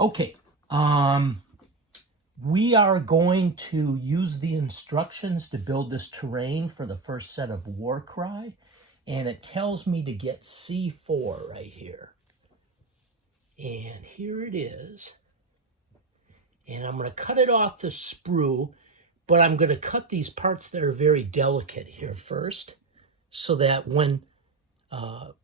Okay, we are going to use the instructions to build this terrain for the first set of warcry, and it tells me to get C4 right here. And here it is. And I'm going to cut it off to sprue, but I'm going to cut these parts that are very delicate here first, so that when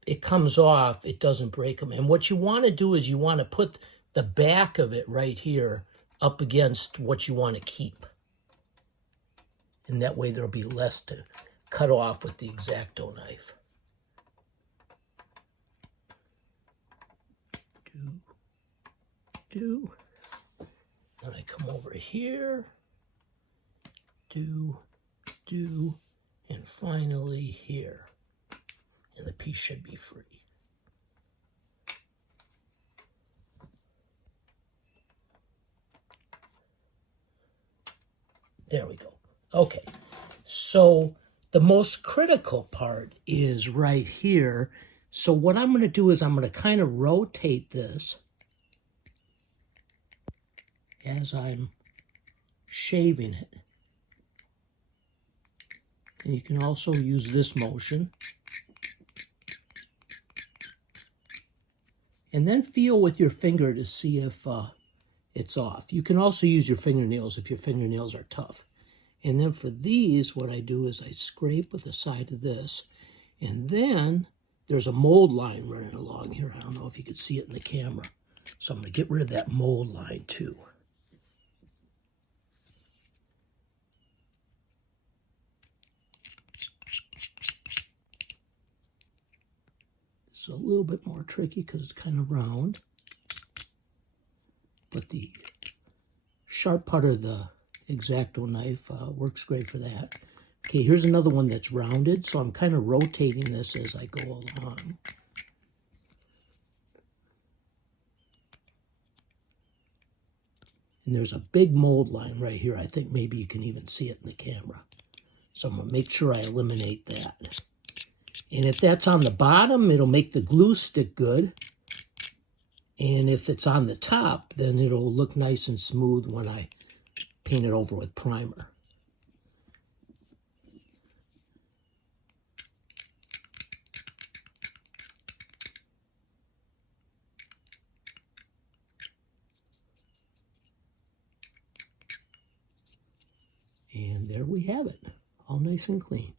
it comes off, it doesn't break them. And what you want to do is you want to put the back of it right here up against what you want to keep. And that way there'll be less to cut off with the Xacto knife. Then I come over here, and finally here. And the piece should be free. There we go. Okay, so the most critical part is right here. So what I'm going to do is I'm going to kind of rotate this as I'm shaving it. And you can also use this motion. And then feel with your finger to see if it's off. You can also use your fingernails if your fingernails are tough. And then for these, what I do is I scrape with the side of this, and then there's a mold line running along here. I don't know if you can see it in the camera. So I'm going to get rid of that mold line too. It's a little bit more tricky because it's kind of round. But the sharp part of the Xacto knife works great for that. Okay, here's another one that's rounded, so I'm kind of rotating this as I go along. And there's a big mold line right here. I think maybe you can even see it in the camera. So I'm going to make sure I eliminate that. And if that's on the bottom, it'll make the glue stick good. And if it's on the top, then it'll look nice and smooth when I paint it over with primer. And there we have it, all nice and clean.